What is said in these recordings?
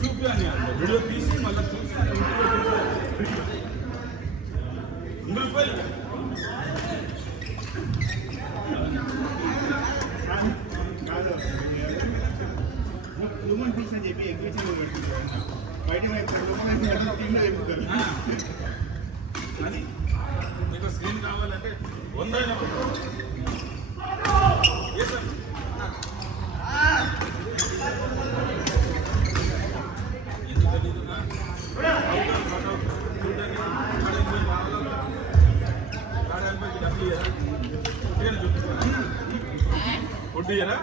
చూపి వీడియో తీసి మళ్ళీ చూసి హ్యూమన్ ఫీల్స్ అని చెప్పి ఎగ్జిబిషన్ బయట కానీ మీకు స్క్రీన్ కావాలంటే 100 కొట్టియరా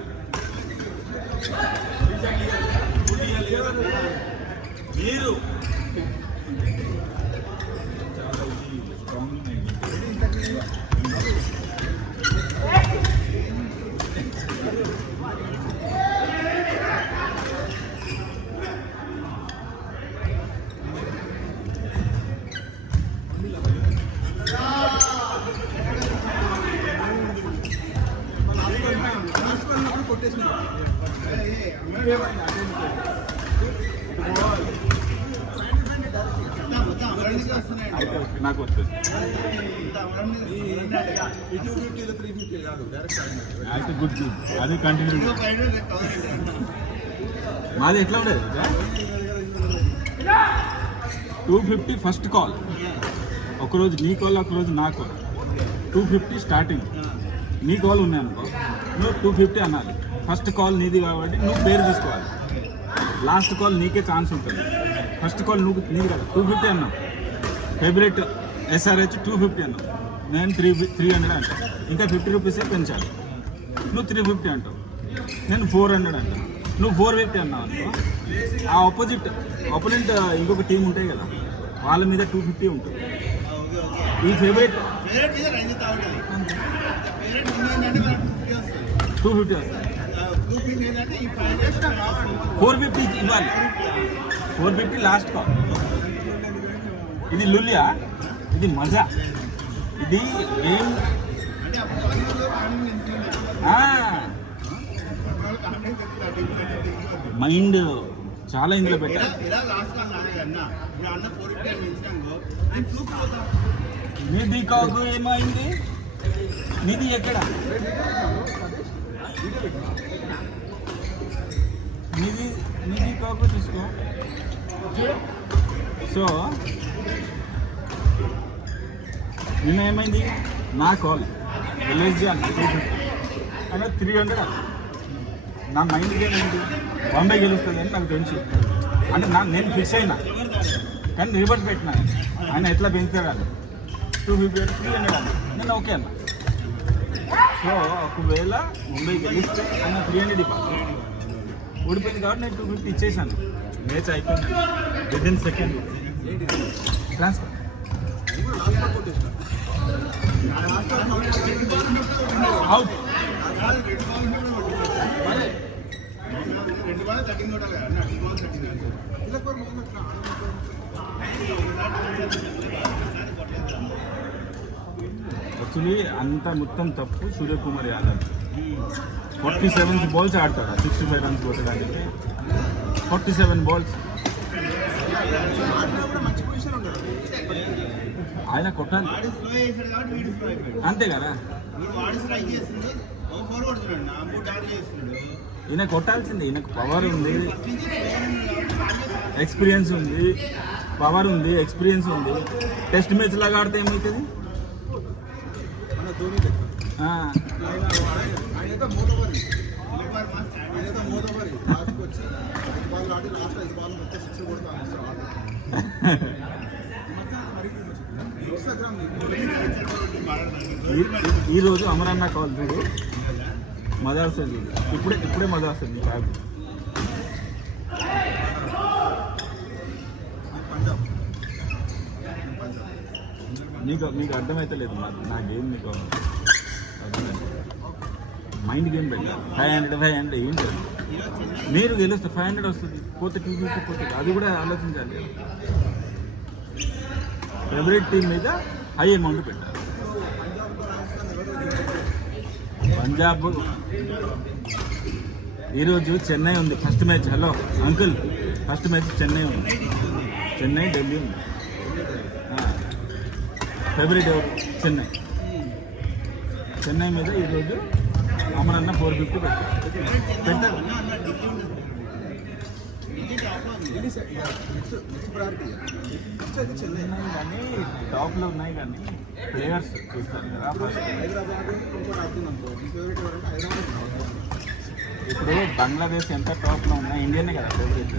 మీరు చాలా స్ట్రాంగ్ నాకు వస్తుంది అయితే గుడ్ అది కంటిన్యూ మాది ఎట్లా ఉండేది 250 ఫస్ట్ కాల్, ఒకరోజు నీ కాల్ ఒకరోజు నా కాల్. 250 స్టార్టింగ్, నీ కాల్ ఉన్నాయనుకో నువ్వు 250 అనాలి. ఫస్ట్ కాల్ నీది కాబట్టి నువ్వు పేరు తీసుకోవాలి. లాస్ట్ కాల్ నీకే ఛాన్స్ ఉంటుంది. ఫస్ట్ కాల్ నువ్వు నీది కదా 250 అన్నావు. ఫేవరెట్ SRH 250 అన్నావు, నేను 300 అంటాను. ఇంకా 50 రూపీసే పెంచాలి. నువ్వు 350 అంటావు, నేను 400 అంటాను. నువ్వు 450 అన్నావు అనుకో, ఆ ఆపోనెంట్ ఇంకొక టీం ఉంటాయి కదా వాళ్ళ మీద 250 ఉంటుంది. ఈ ఫేవరెట్ 250 వస్తుంది. 450 ఇవ్వాలి. 450 లాస్ట్ కాల్. ఇది లులియా, ఇది మజా, ఇది గేమ్. మైండ్ చాలా ఇందులో పెట్టాలి. నిధి కాకు ఏమైంది? నిధి ఎక్కడ? నిధి కాకు తీసుకో. సో నిన్న ఏమైంది? నా కాల్ ఎల్ఎస్జీ అన్న 250 అంటే 300 అన్న. నా మైండ్ గేమ్ ఏంటి? బాంబే గెలుస్తుంది అని నాకు తెలుసు. అంటే నేను ఫిక్స్ అయినా, కానీ రివర్స్ పెట్టినా. ఆయన ఎట్లా పెంచారు అని 250 300 అన్న. నేను ఓకే అన్న. సో ఒకవేళ ముంబై గెలిస్తే ఆయన 300 ఇవ్వాలి. ఓడిపోయింది కాబట్టి నేను 250 ఇచ్చేసాను. మ్యాచ్ అయిపోయింది within second transfer. Out. Actually అంతా మొత్తం తప్పు సూర్యకుమార్ యాదవ్. 47 బాల్స్ ఆడతాడు, 65 రన్స్ కొట్టడానికి. 47 బాల్స్ ఆయన కొట్టాలి అంతే కదా. ఈయన కొట్టాల్సిందే. ఈయనకు పవర్ ఉంది, ఎక్స్పీరియన్స్ ఉంది. పవర్ ఉంది, ఎక్స్పీరియన్స్ ఉంది. టెస్ట్ మ్యాచ్ లాగా ఆడితే ఏమవుతుంది? ఈరోజు అమరన్న కాల్ చూడు, మజా వస్తుంది. ఇప్పుడే మజా వస్తుంది. బ్యాగ్ మీకు అర్థమైతే లేదు. నా గేమ్ మీకు మైండ్ గేమ్ పెట్టాలి. 500 ఏంటి? మీరు గెలిస్తే 500 వస్తుంది, పోతే 250 పోతుంది. అది కూడా ఆలోచించాలి. ఫేవరెట్ టీం మీద హై అమౌంట్ పెట్టాలి. పంజాబ్ ఈరోజు చెన్నై ఉంది first match. Hello uncle, first match Chennai ఉంది. చెన్నై ఢిల్లీ ఉంది. ఫేవరెట్ ఎవరు? చెన్నై. చెన్నై మీద ఈరోజు అమరన్న 450 పెట్టారు. చెన్నై కానీ టాప్లో ఉన్నాయి కానీ ప్లేయర్స్ చూస్తారు కదా ఫస్ట్. ఇప్పుడు బంగ్లాదేశ్ ఎంత టాప్లో ఉన్నా ఇండియానే కదా ఫేవరెట్.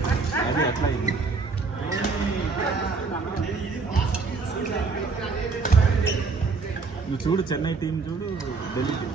అది ఎట్లా అయింది? నువ్వు చూడు చెన్నై టీం చూడు, ఢిల్లీ టీం.